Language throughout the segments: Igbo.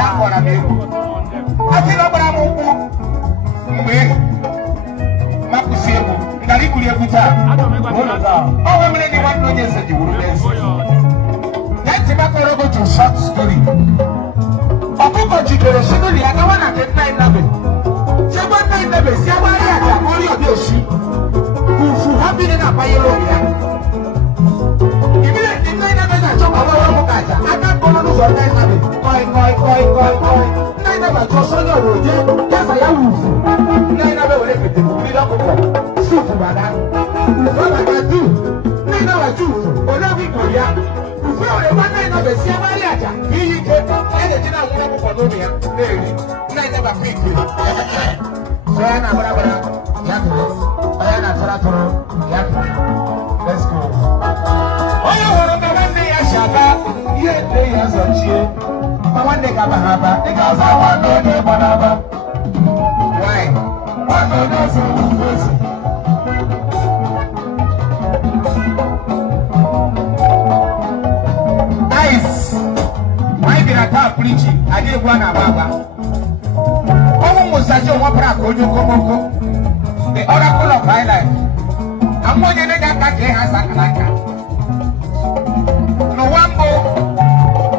that one I mean. I think I'm gonna move. Makusiemu, ngaliku ya kuta. Oh, I'm ready one no yes you will dance. Let's go to short story. Okuko jikere shiduli akawana ke 9 nabe. Sebo 9 nabe si awari aja ori obi oshi. Kufu happy na payelo ya. Ibile 9 nabe na choko wa mukaja. Aka kono no 9 nabe. Koi. 9 nabe to sonya roje. Yasa ya wufu. 9 nabe wole pete kuri da kokko. Sufu bada. Wala ka tu. 9 nabe jufu. Ola bi koya. Kufu ole 9 nabe si awari aja. Yi ke Tina wuna ko do mi leri na ina ba fit ni so na bara ya to na toro ya to let's go oya woro na wande ya shaka ye de ya sochie ma wande ka ba haba e ka za wando ne banaba why wando no so ngozi preaching, I did one ababa. Oh, was such a wapra, the oracle of my life. I'm more than that has a like no one more.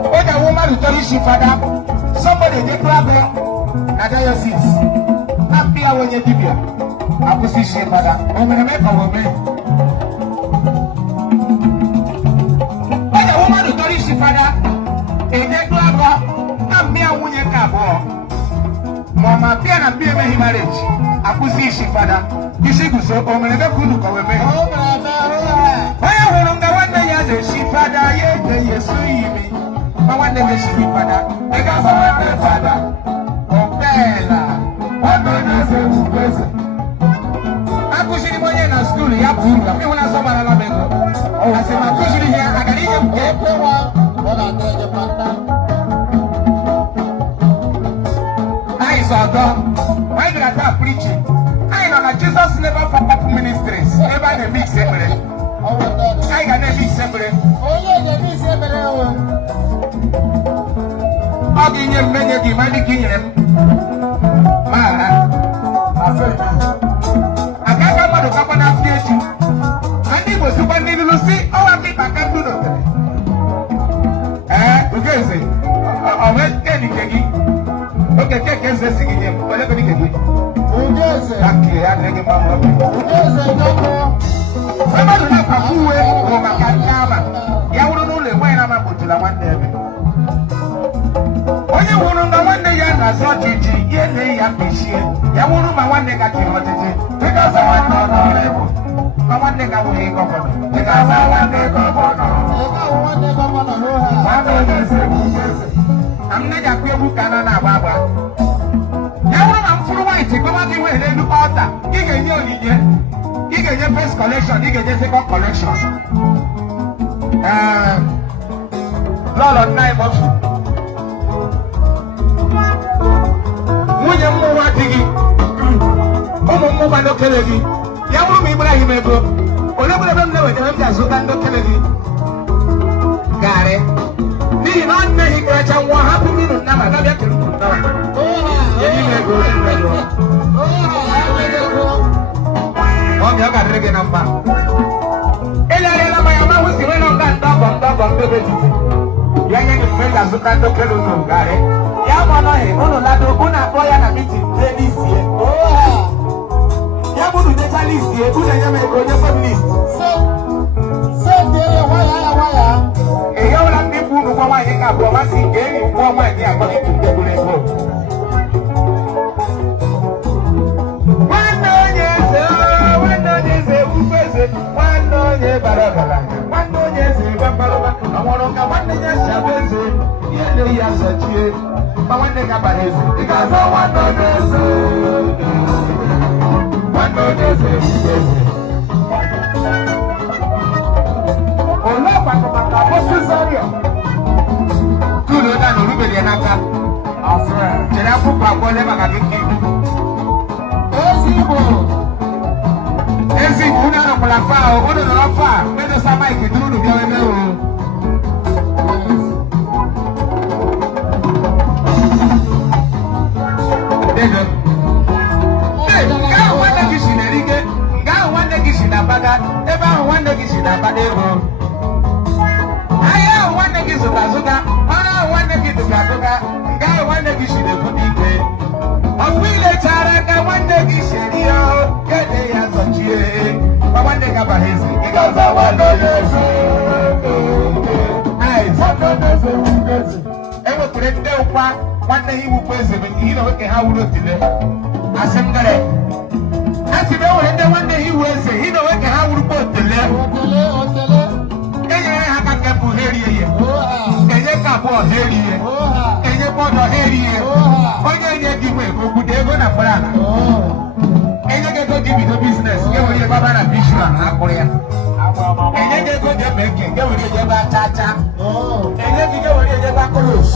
What a woman who told you she father, somebody they grab her at your seats. Not be our Yabia. I will see she father. I'm going to make a woman. What a woman who told you she father. Mama pia na pia mehi marriage akusi ishi fada ishi guso omelebe kunu kwa weme oya hulunga wande ya de shi fada ye de yesu yimi ma wande de shi fada ega sa wande fada opela wande na se ukwese akushi ni mwenye na school ya bunga mi wana soma na labego asema akushi ni ya akaliye mkepewa wana teje panda why did I start preaching? I know that Jesus never fucked up ministries. Never the big separate. I got the big separate. Oh, yeah, the big separate. I'll give you many of the money kingdom. I can't come out of Kappa after you. And he was super needed to see. Oh, I think I can do that. Okay, say. I'll let Kenny. Okay, take this again. Whatever you can do. Exactly, I think about it. Somebody like a fool or Macayama. You wouldn't only when I'm about to the one day. When you want on the one day, I saw Gigi, yeah, they appreciate. You wouldn't my one day got you what it is. Because I want no level. My one day got way governor. Because I want the governor. I'm not a people Canada Baba. Now I'm full white, come on, you will do order. You get your leader, you get your first collection, you get your second collection. Lord of Nine of William Mowatigi, Omo Kennedy, Yamu Ibrahim Ebo, Olabra never tell Zugando Kennedy. Got it. Ni not make it and what happened in Namaka. Oh, you got reggae number. Ella, my mama was going on that dog, baby. Young friend as a kind of fellow, got it. Yamano, Lado, Una, boy, and a meeting, ladies here. Oh, Yamu, the Chinese here, who they have a family. So, why? Why you got one thing game? One way they are going to get it home. One nwanne gị si na-akpata ego ahịa ahụ nwanne gị zụta azụta ọrụ ahụ nwanne gị dụga adụga nke ahụ nwanne gị si na-ebute ike ọkpụ ilechara ka nwanne gị si eri ya kede ya zọchie ma nwanne gị abaghị ezi ị ga-aza nwanne ya ezi enwekwere ndị ụkwa nwanne ha iwukwa eze bụ ihe na nwoke ha wuru otile asị m gere asị m enwere ndị nwanne ha iwu eze ihe na nwoke ha wurukwa otile enyere ha aka kepụ ha erie ya enye ka abụọ ha erie enye kpọdọ ha erie onye enye gị nwe ego obodo ego na mkpụrụ ala enye gị ego gị bido biznes gị were ebe na bishua na akpụrụ ya enye gị ego gị ebe eke gị were ebe achacha enye gị were ebe akụlos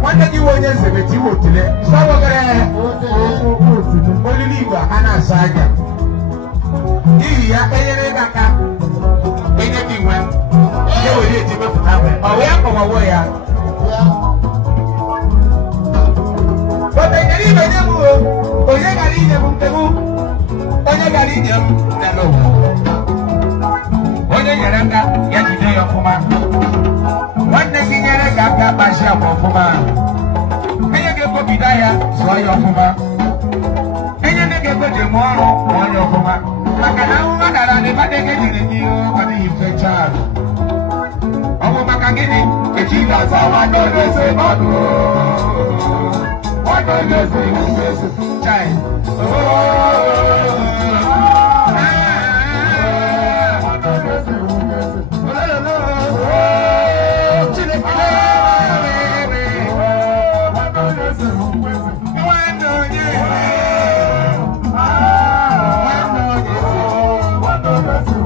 nwanne gị nwe onye eze beti iwe otile sọwogere olili igbo aka na-asọ anya n'ihi ya enyere gị aka enye gị nwe gị were eji mepụta nwe ọ wee akọwawo ya otenyere ibe nye m onye gara inye m nke m onye gara inye m nele ụwa onye nyere aka ya jide ya ọfụma nwanne gị nyere gị aka kpachi agwa ọfụma enye gị ego bido ahịa zụọ ya ọfụma enye gị ego ji eme ọrụ mụọ ya ọfụma maka na ahụhụ dara n'ịbadị gị nyere n'ihe ọ dịghị fecha ọ bụ maka gịnị eji gaza nwanne onye eze ọdụ nwanne onye eze iwu eze chai What